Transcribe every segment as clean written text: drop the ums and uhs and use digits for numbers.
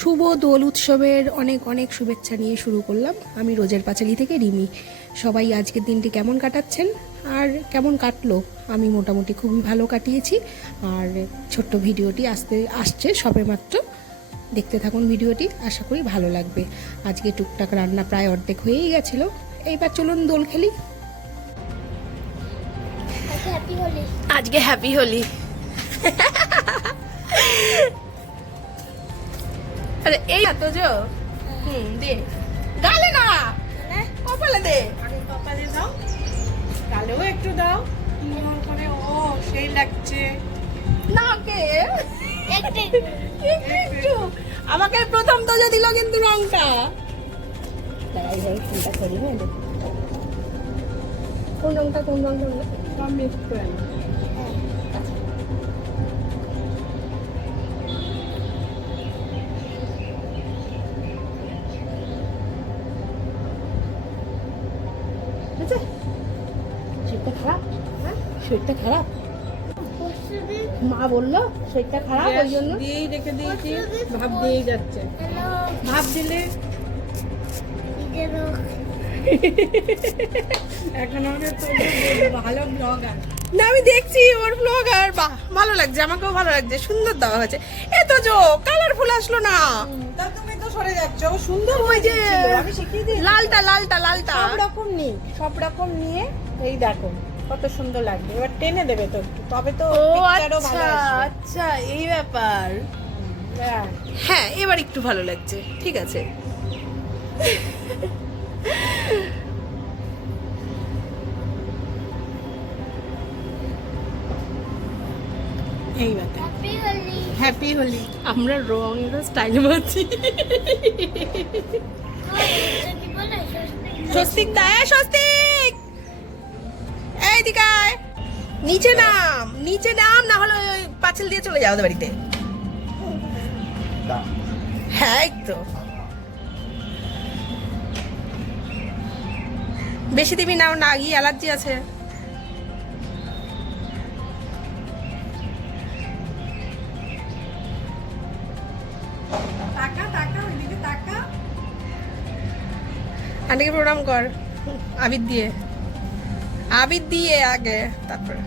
শুভ দোল উৎসবের অনেক অনেক শুভেচ্ছা নিয়ে শুরু করলাম আমি রোজের পাঁচালী থেকে রিমি। সবাই আজকের দিনটি কেমন কাটাচ্ছেন আর কেমন কাটলো? আমি মোটামুটি খুবই ভালো কাটিয়েছি। আর ছোট্ট ভিডিওটি আসছে সবেমাত্র, দেখতে থাকুন ভিডিওটি, আশা করি ভালো লাগবে। আজকে টুকটাক রান্না প্রায় অর্ধেক হয়েই গেছিলো। এইবার চলুন দোল খেলি। আজকে হ্যাপি হোলি। আরে এই তো জো দে গালে না কপালে দে, আগে কপালে দাও, গালেও একটু দাও, সুন্দর করে। ও সেই লাগছে। নাকে একটু আমাকে প্রথম তো যে দিল কিন্তু রংটা। কোন রংটা কোন রংটা সব মিক্স করে নাও। শরীরটা খারাপ? শরীরটা খারাপ? মা বললো শরীরটা খারাপ, ওই জন্য দিয়েই রেখে দিয়েছি, ভাব দিয়েই যাচ্ছে। ভাব দিলে এখন আমাদের তো ভালো ব্লগ আছে। না আমি দেখছি ওর ব্লগ, আর বাহ ভালো লাগছে, আমাকেও ভালো লাগছে, সুন্দর দেওয়া হয়েছে। এ তো জো কালারফুল আসলো না। তা তুমি তো সরে যাচ্ছ, সুন্দর ওই যে আমি শিখিয়ে দিই। লালটা লালটা লালটা সব রকম নিয়ে, সব রকম নিয়ে এই দেখো কত সুন্দর লাগবে। এবার টেনে দেবে তো একটু, তবে তো ও পিকচারও ভালো আচ্ছা আসবে। আচ্ছা এই ব্যাপার। হ্যাঁ। হ্যাঁ এবার একটু ভালো লাগছে, ঠিক আছে। এই ব্যাপার। হ্যাপি হোলি। আমরা রং স্টাইল মারছি। স্বস্তিক দায় স্বস্তিক, এই দিকায় নিচে নাম, নিচে নাম, না হলে ওই পাঁচিল দিয়ে চলে যাও ওদের বাড়িতে। হ্যাঁ এই তো বেশি দিবি নাও, না গিয়ে অ্যালার্জি আছে। টাকা টাকা ওইদিকে টাকা। আন্টিকে প্রণাম কর আবির দিয়ে, আবির দিয়ে আগে, তারপরে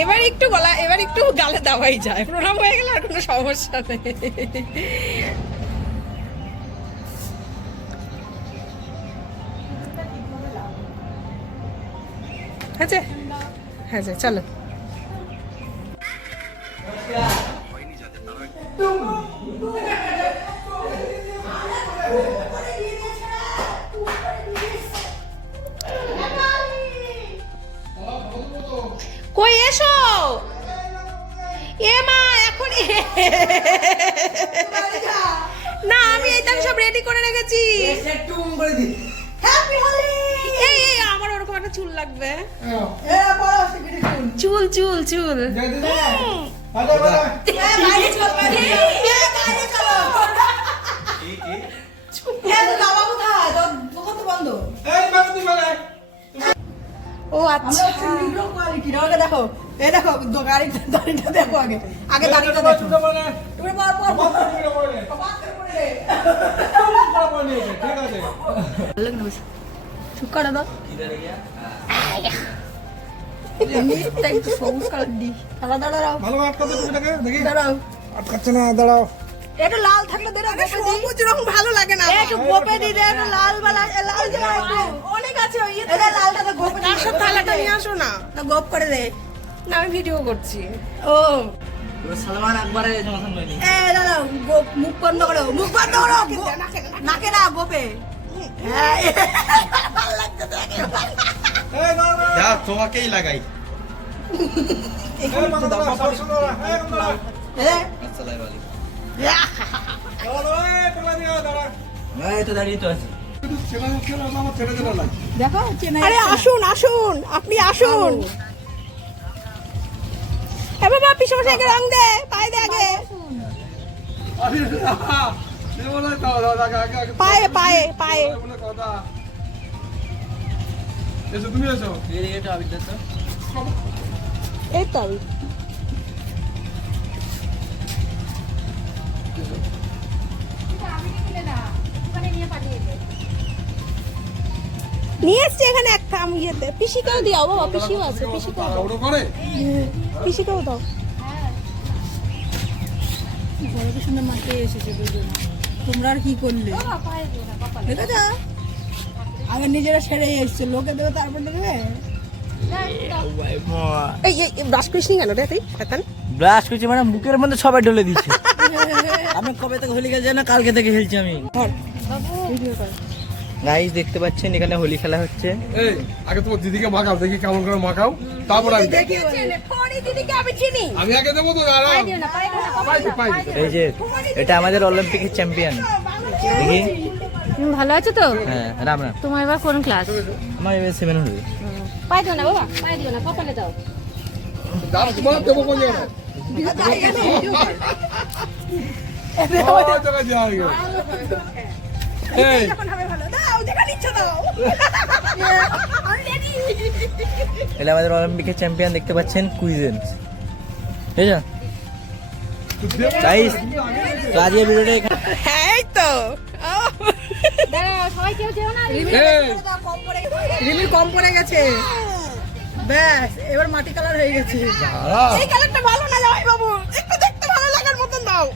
এবার একটু গলা, এবার একটু গালে দেওয়াই যায়, প্রণাম হয়ে গেলে আর কোনো সমস্যা নেই। হ্যাঁ হ্যাঁ চলো। কই এসো, এ মা এখন না আমি এই তাকে সব রেডি করে রেখেছি। এই এই আমার ওরকম একটা চুল লাগবে, চুল চুল চুল। ও আচ্ছা দেখো, এই দেখো দাড়িটা দেখো, আগে আগে দাড়িটা দেখো। তুমি শুকারা দাও, একটু সবুজ কালার দি। দাঁড়াও দাঁড়াও ভালো আটকাতে টুপিটাকে দেখি, দাঁড়াও, আটকাচ্ছে না, দাঁড়াও। একটু লাল থাকলে দে না, সবুজ রং ভালো লাগে না, একটু গোপে দি দে, একটু লাল বালা লাল দে একটু। অনেক আছে ওই এই যে লালটা তো গোপে দি, কাঁসার থালাটা নিয়ে আসো না। না গোপ করে দে। না আমি ভিডিও করছি। ও সালমান আকবরের মতন হয়নি। এ দাঁড়াও, গোপ মুখ বন্ধ করো, মুখ বন্ধ করো, নাকে না গোপে। হ্যাঁ ভালো লাগছে দেখে। এই দাঁড়া, দাঁড়া। যা তোমাকেই লাগাই। এই মাথা দাঁড়া, সরষে দাঁড়া, এই রকম দাঁড়া। হ্যাঁ আসসালামু আলাইকুম। দাঁড়া, দাঁড়া, এই পাগলা দিকে দাঁড়া। এই তো দাঁড়িয়ে তো আছি। ছেলে আমার ছেড়ে দিল না। দেখো চেনা আরে আসুন আসুন, আপনি আসুন। এ বাবা পিসমশাইকে রং দে, পায়ে দে আগে, আরে না, এ বলে দাও, দাও, আগে, আগে, আগে। পায়ে পায়ে পায়ে। বলে কথা। এসো তুমি এসো। এটা আবির দাও তো। এই তো আমি নিয়ে এসছি এখানে একটা আমি ইয়েতে পিসিকেও দিও বাবা, পিসিও আছে, পিসিকেও দাও, ওটা করে পিসিকেও দাও। বড় কি সুন্দর মাকে এসেছে দুজন, তোমরা আর কি করলে দেখেছো? আগে নিজেরা সেরে এসছে, লোকে দেবে তারপর দেবে। এই ব্রাশ করিস নি কেন রে তুই এখন? ব্রাশ করছি মানে মুখের মধ্যে সবাই ঢলে দিচ্ছে। আমি কবে থেকে হোলি খেলছি না, কালকে থেকে খেলছি আমি। ধর ভিডিও কর। গাইস দেখতে পাচ্ছেন এখানে হোলি খেলা হচ্ছে। এই আগে তোমার দিদিকে মাখাও, দেখি কেমন করে মাখাও, তারপর আমি দেবো। ফড়ি দিদিকে আমি চিনি। আমি আগে দেবো তো দাঁড়াও। পাই এই যে এটা আমাদের অলিম্পিকের চ্যাম্পিয়ন। দেখি তুমি ভালো আছো তো? হ্যাঁ রাম রাম। তোমার এবার কোন ক্লাস? আমার এবার 7 হবে। পাই দিও না বাবা, পাই দিও না, কপালে দাও। দাঁড়াও, তোমার দেবো কোন জায়গায়? ও, তোকে দেওয়া হয়ে গেল। এই এটা আমাদের অলিম্পিকের চ্যাম্পিয়ন দেখতে পাচ্ছেন কুইজেন্স। ঠিক আছে গাইস, তো আজকে ভিডিওটা এখানে এই তো দাঁড়াও, সবাই কেউ যেও না। এই রিমি কম পড়ে গেছে, ব্যাস এবার মাটি কালার হয়ে গেছে। দাঁড়াও। এই কালারটা ভালো না জামাই বাবু, একটু দেখতে ভালো লাগার মতন দাও।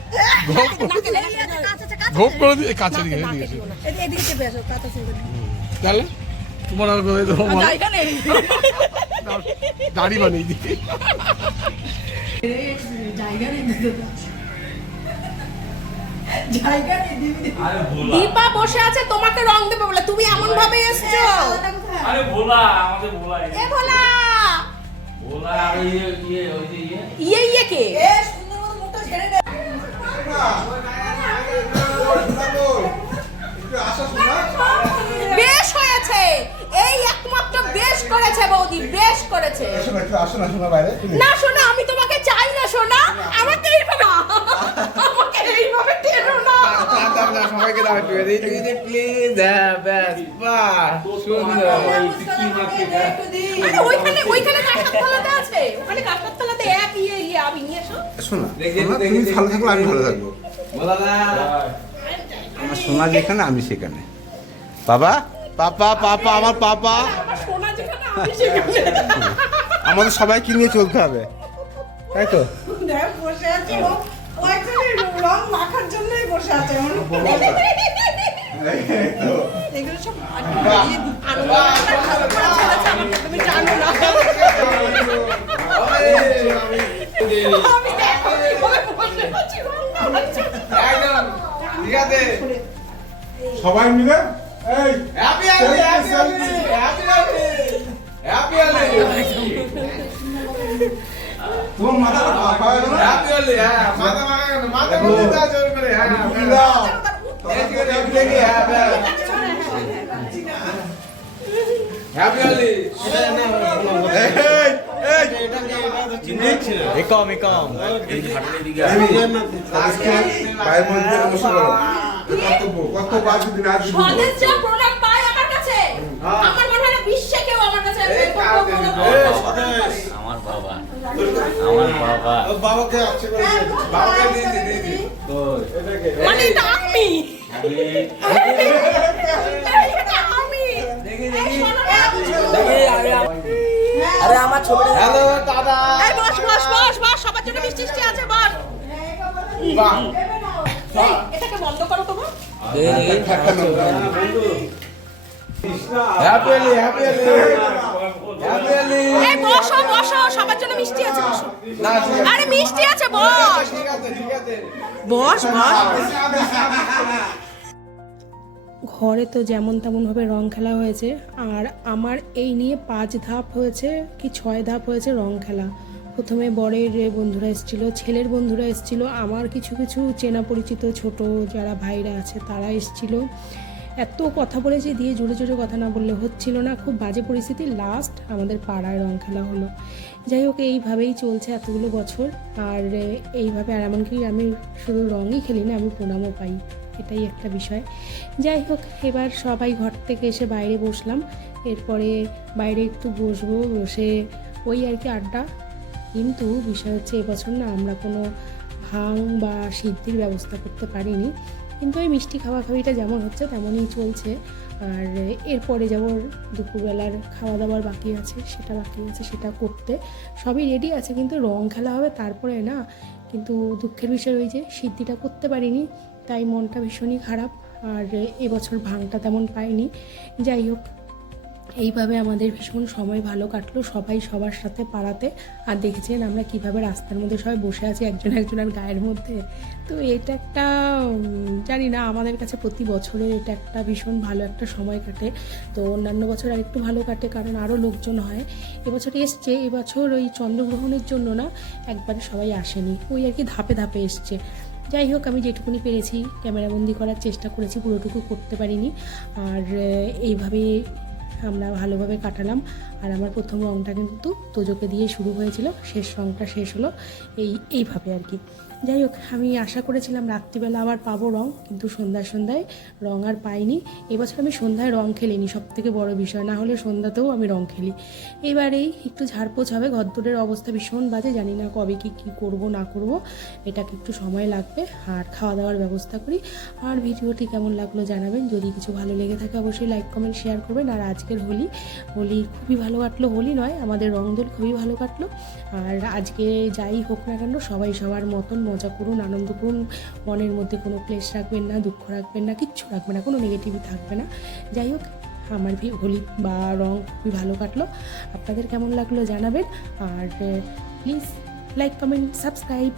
ভোগ করে দিয়ে কাছে দিকে দিয়েছি। এদিকে চেপে আসো, কাঁচা চেপে তাহলে তোমার আর করে দেবো বল। জায়গা নেই। দাড়ি বানিয়ে দিই। জায়গা নেই দাদা, জায়গা নেই দিদি। দীপা বসে আছে তোমাকে রং দেবে বলে, তুমি এমন ভাবে এসছো। আরে ভোলা আমাদের ভোলা এ ভোলা ভোলা আর ইয়ে ওই যে ইয়ে কে? এ সুন্দর মতো মুখটা ঝেড়ে দে। বেশ হয়েছে, এই একমাত্র বেশ করেছে বৌদি, বেশ করেছে। না শোনা, আমি তোমাকে চাই না শোনা, আমাকে এইভাবে আমাকে এইভাবে টেনো না। সবাইকে দাও একটু দিদি প্লিজ। হ্যাঁ ব্যাস বাহ সুন্দর। আরে ওইখানে কাঁসার থালাতে আছে, ওখানে কাঁসার থালাতে এক আমি নিয়ে এসো। শোনা তুমি ভালো থাকো, আমি ভালো থাকবো। বলা না আমার সোনা যেখানে আমি সেখানে। বাবা, পাপা পাপা, আমার পাপা। আমার সোনা যেখানে আমি সেখানে। আমাদের সবাইকে নিয়ে চলতে হবে, তাই তো? দেখ বসে আছে ও, ও actually রং মাখার জন্যই বসে আছে। এগুলো সব তুমি জানো না। আমি দেখো কিভাবে বসে আছি, রং মাখাচ্ছি। একদম ঠিক আছে। সবাই মিলে এই happy happy happy happy happy happy তোমার মাথাটা পাপা হয়ে গেল। হ্যাপি হলি। হ্যাঁ মাথা মাথা বলে দাও জোর করে। হ্যাঁ দাও। হ্যাপি হলি। হ্যাপি হলি। একম একম আজকে ভাই বোনদের নমস্কার করো। কত বাজে দিন আজ। স্বদেশ যা প্রোডাক্ট পায় আমার কাছে, আমার মনে হয় না বিশ্বে কেউ আমার কাছে আমার বাবা আমার বাবা বাবাকে আছে করে বাবাকে দিদি মানে এটা আমি এটা আমি আরে আমার ছবিটা হ্যালো দাদা। এই বস বস বস বস, সবার জন্য মিষ্টি মিষ্টি আছে বস। বাহ এই, এটাকে বন্ধ করো তো গো। হ্যাপি হলি হ্যাপি হলি হ্যাপি হলি। এই বসো বসো, সবার জন্য মিষ্টি আছে বসো। না ঠিক আছে আরে মিষ্টি আছে বস ঠিক আছে ঠিক আছে। বস বস। ঘরে তো যেমন তেমনভাবে রং খেলা হয়েছে, আর আমার এই নিয়ে 5 ধাপ হয়েছে কি 6 ধাপ হয়েছে রং খেলা। প্রথমে বরের বন্ধুরা এসেছিলো, ছেলের বন্ধুরা এসেছিলো, আমার কিছু কিছু চেনা পরিচিত ছোট যারা ভাইরা আছে তারা এসেছিলো। এত কথা বলেছি, দিয়ে জোরে জোরে কথা না বললে হচ্ছিল না, খুব বাজে পরিস্থিতি। লাস্ট আমাদের পাড়ায় রং খেলা হলো। যাই হোক, এইভাবেই চলছে এতগুলো বছর। আর এইভাবে, আর এমনকি আমি শুধু রঙই খেলি না, আমি প্রণামও পাই, এটাই একটা বিষয়। যাই হোক, এবার সবাই ঘর থেকে এসে বাইরে বসলাম। এরপরে বাইরে একটু বসবো, বসে ওই আর কি আড্ডা কিন্তু বিষয় হচ্ছে এবছর না আমরা কোনো ভাং বা সিদ্ধির ব্যবস্থা করতে পারিনি, কিন্তু ওই মিষ্টি খাওয়াখাওয়িটা যেমন হচ্ছে তেমনই চলছে। আর এরপরে যেমন দুপুরবেলার খাওয়া দাওয়ার বাকি আছে, সেটা করতে সবই রেডি আছে, কিন্তু রং খেলা হবে তারপরে না। কিন্তু দুঃখের বিষয় ওই যে সিদ্ধিটা করতে পারিনি, তাই মনটা ভীষণই খারাপ। আর এবছর ভাংটা তেমন পাইনি। যাই হোক, এইভাবে আমাদের ভীষণ সময় ভালো কাটলো সবাই সবার সাথে পাড়াতে। আর দেখেছেন আমরা কিভাবে রাস্তার মধ্যে সবাই বসে আছি একজন একজনের গায়ের মধ্যে। তো এটা একটা জানি না, আমাদের কাছে প্রতি বছরের এটা একটা ভীষণ ভালো একটা সময় কাটে। তো অন্যান্য বছর আর একটু ভালো কাটে কারণ আরও লোকজন হয়। এবছর এসছে, এবছর ওই চন্দ্রগ্রহণের জন্য না একবারে সবাই আসেনি, ওই আর কি ধাপে ধাপে এসছে। যাই হোক, আমি যেটুকুনি পেরেছি ক্যামেরাবন্দি করার চেষ্টা করেছি, পুরোটুকু করতে পারিনি। আর এইভাবে আমরা ভালোভাবে কাটালাম। আর আমার প্রথম রঙটা কিন্তু তোজোকে দিয়ে শুরু হয়েছিল, শেষ রঙটা শেষ হলো এইভাবে আর কি। যাই হোক, আমি আশা করেছিলাম রাত্রিবেলা আবার পাবো রঙ, কিন্তু সন্ধ্যায় রঙ আর পাইনি। এবছর আমি সন্ধ্যায় রঙ খেলিনি, সব থেকে বড় বিষয়, না হলে সন্ধ্যাতেও আমি রঙ খেলি। এবারেই একটু ঝাড়পোছ হবে, ঘরদোরের অবস্থা ভীষণ বাজে, জানি না কবে কী করব না করব, এটাকে একটু সময় লাগবে। আর খাওয়া দাওয়ার ব্যবস্থা করি। আর ভিডিওটি কেমন লাগলো জানাবেন, যদি কিছু ভালো লেগে থাকে অবশ্যই লাইক কমেন্ট শেয়ার করবেন। আর আজকের হোলি খুবই ভালো কাটলো, হোলি নয় আমাদের রংদোল খুবই ভালো কাটলো। আর আজকে যাই হোক না কেন সবাই সবার মতন মজা করুন, আনন্দ করুন, মনের মধ্যে কোনো ক্লেশ রাখবেন না, দুঃখ রাখবেন না, কিচ্ছু রাখবেন না, কোনো নেগেটিভই থাকবে না। যাই হোক, আমার হোলি বা রং খুবই ভালো কাটলো। আপনাদের কেমন লাগলো জানাবেন। আর প্লিজ লাইক কমেন্ট সাবস্ক্রাইব।